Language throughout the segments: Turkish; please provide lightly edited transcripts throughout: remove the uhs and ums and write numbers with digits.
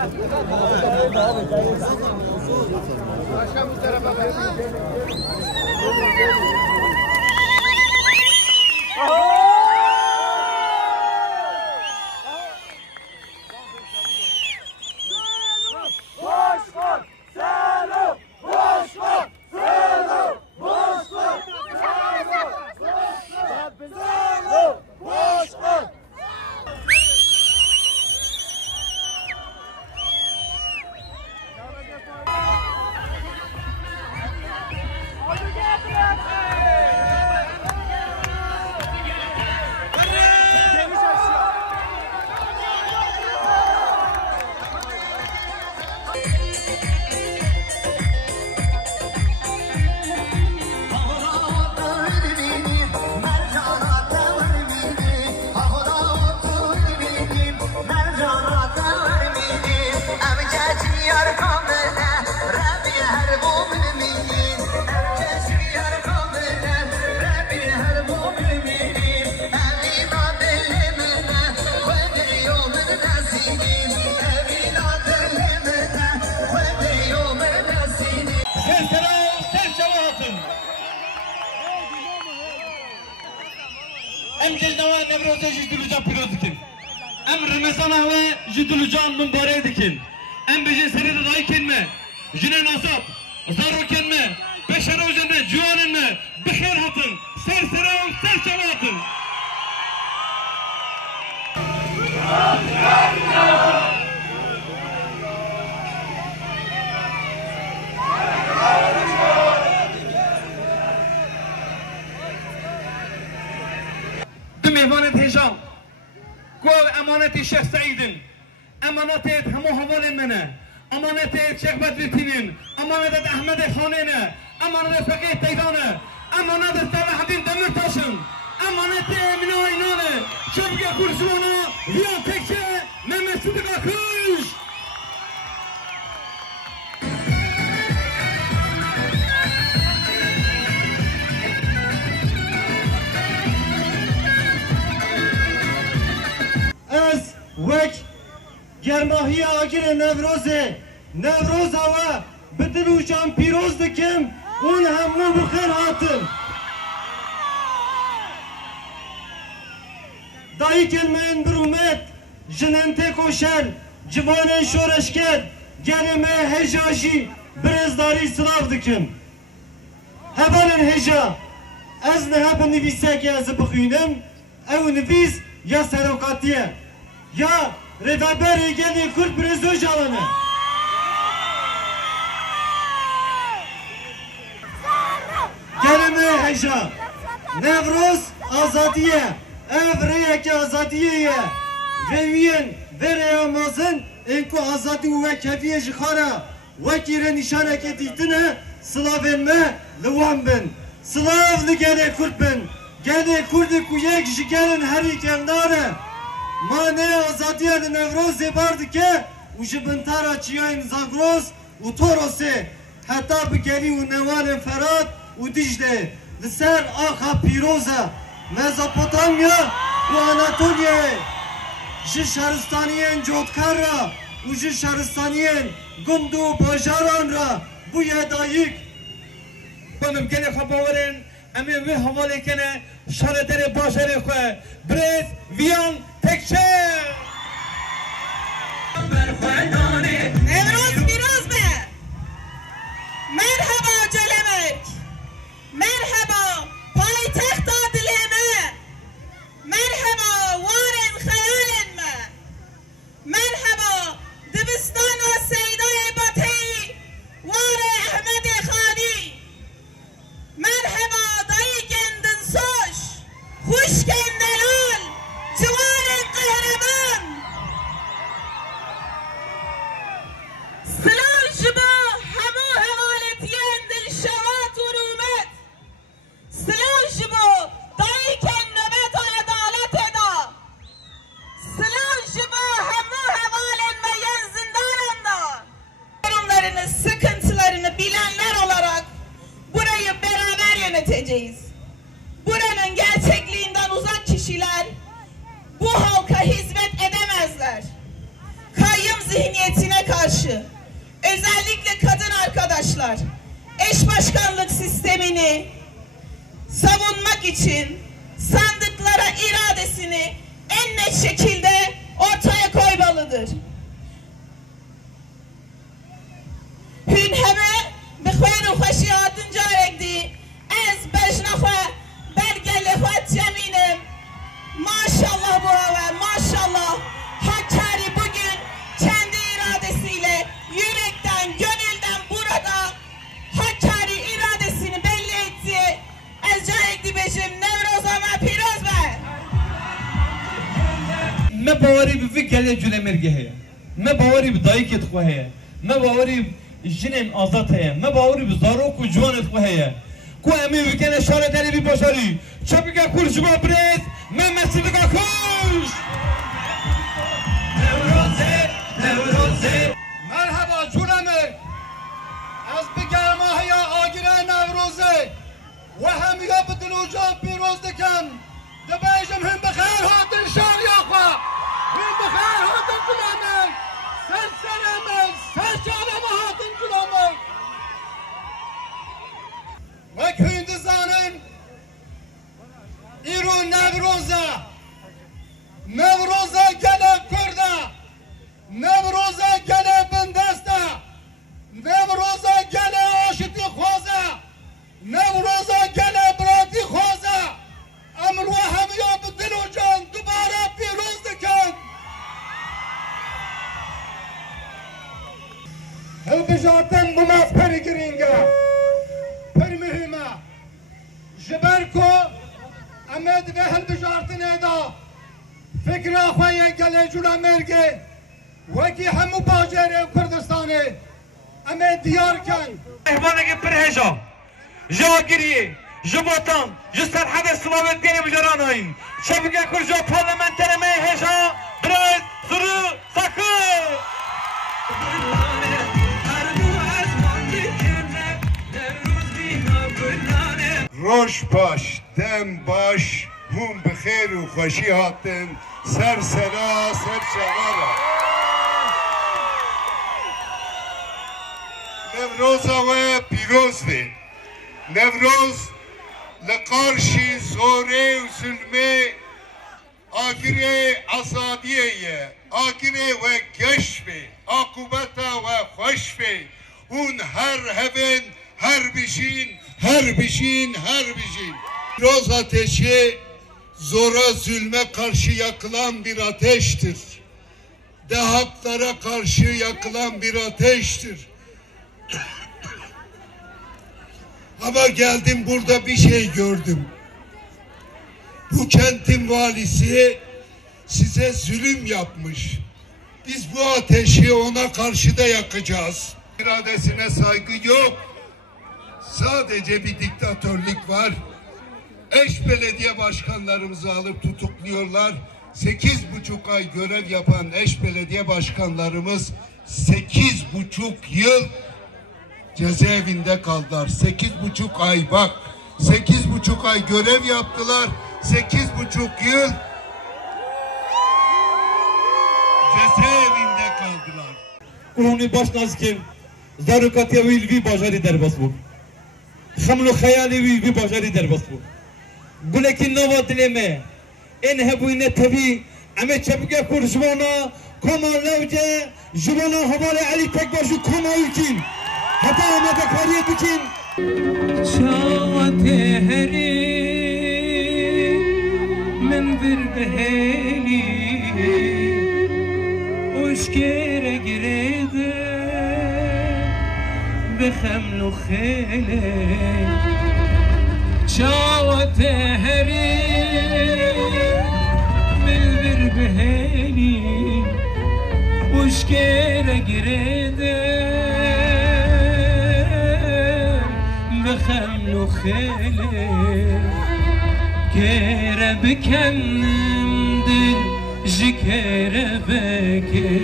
ام جلدوا نبروز جدلوجا پیروز دکن ام رمضان هوا جدلوجا مبارک دکن ام بجی سری دای کنمه جن نصاب زارو کنمه بشرو جنه جوانمه بخیر هاتن سر سرام سر شواتن مهمانت هشام قول امانتي شيخ سعيد امانتي همو هوان منه امانتي شيخ بدرتين امانتي احمد خانينه امانتي فقيه تيدانه امانتي صلاح الدين دمرتاشن امانتي من عينانه شبكه كرسوانه ريان تكشه ممسود باكوش وک گرماهی آگر نوروز هوا بدل و جان پیروز دکم اون همو بخیر هاتم دایی کلمین برومت جنن تکوشل جوان شورشکر گلمه هجاجی برزداری سلاف دکم هبالن هجا از نه هب نویسه که از بخوینم او نویس یا سروقاتیه یا رهبری گلی کرد برزو جوانه گلمه هجا نوروز آزادیه evre ki azadiye veviyen vereye mazın enko azadi ve kefiye jihara ve kire nişane ketitine slavenme luvan ben slavlı gele kurt ben gele kurdi kuyek jigelin heri kendare mane azadiye nevroz vardı ki ujibintara çiyayın zagroz utorose hatta bir geli u nevalen ferhat u dijde liser aha piroza Mezopotamya bu Anatoliye ji şaristaniyen Jotkar ra u ji şaristaniyen Gundu Bajaran ra bu yedayik benim gene haberin emin ve havale kene şaretere başarı koy brez viyan tekçe Nevroz biraz be merhaba Celemek merhaba payitaht مرحبا وارن خیال ما مرحبا دبستان و سیدای باتی وار احمد خانی مرحبا دایی گندن سوش خوش گندلال جوان قهرمان için sandıklara iradesini en net şekilde ortaya koymalıdır. Hün heme bixwên û xweşî hatin carek dî ez bejna xwe belgelê xwe cemînim. Maşallah bu eve, maşallah. Hakkari bugün kendi iradesiyle yürekten, gönülden burada Hakkari iradesini belli etti. Ez carek dî bejim Nevroza me pîroz be. Me bawerî bi vî gelê Culemirgê heye. Me bawerî bi dayîkê xwe heye. Me bawerî jinên azad heye. Me bawerî bi zarok û ciwanê xwe heye. Ku em ê bikene şare derê bî bajarî. Çepike kur ji bo birêz, me mesîdika kuş. Merhaba Culemir. Ez bigema heye agire Nevrozê. Ve hem ya bi dilocan pîroz dikim. Dibêjim hûn bi xêr hatin şariya xwe. Hûn bi xêr hatin Culemir. Serserê me, serçave me hatin Culemir. Wek hûn dizanin îro Nevroza. Nevroza gelê Kurd e. Nevroza gelê bindest e. Nevroza gelê aşitî xwaz e. Nevroza gelê biratî xwaz e. Em ro hemiya bi dil û can dubare pîroz dikin. Hilbijartin bu mezperî girîng e. Pir mühim e. Ji ber ku em ê divê hilbijartinê da fikra xwe yê gelê Culemirgê wekî hemû bajarên Kurdistanê em ê diyar kin. Mehmanekî pir hêja. Ji Agiriyê, ji Batan, ji Serhedê Silavê tenê bijaran hayîn. Çepike kur ji parlamenterê me hêja, birêz, zûrû, sakî. روش باش دم باش هون بخیر و خوشی هاتن سر سرا سر شوارا نوروز و پیروز دی نوروز لقارشی زوره و ظلمه آگره آزادیه آگره و گشبه عاقبتا و خوشبه اون هر هبن هر بشین her bişin. Roz ateşi zora zulme karşı yakılan bir ateştir. De haklara karşı yakılan bir ateştir. Ama geldim burada bir şey gördüm. Bu kentin valisi size zulüm yapmış. Biz bu ateşi ona karşı da yakacağız. İradesine saygı yok. Sadece bir diktatörlük var. Eş belediye başkanlarımızı alıp tutukluyorlar. 8,5 ay görev yapan eş belediye başkanlarımız 8,5 yıl cezaevinde kaldılar. 8,5 ay bak. 8,5 ay görev yaptılar. 8,5 yıl cezaevinde kaldılar. Kur'an-ı baş nazkim, zarukatiye ve ilvi bajari derbas bu. Xamlu xayali ve bajari derbas bu. Guleki nava dileme, en hebuyne tabi, ame çapıke kur jvana, koma levce, jvana havale Ali Tekbaşı koma ülkin. Hatta amete kariyet için. Çağate heri, men bir beheli, hoş kere girede. بخملو خيلي شاوت هري بالبر بهيلي وشكيرة قريدة بخملو خيلي كيرة بكنم دل جكيرة بكي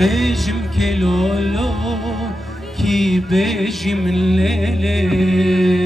بيجم كيلولو كي بيجم الليل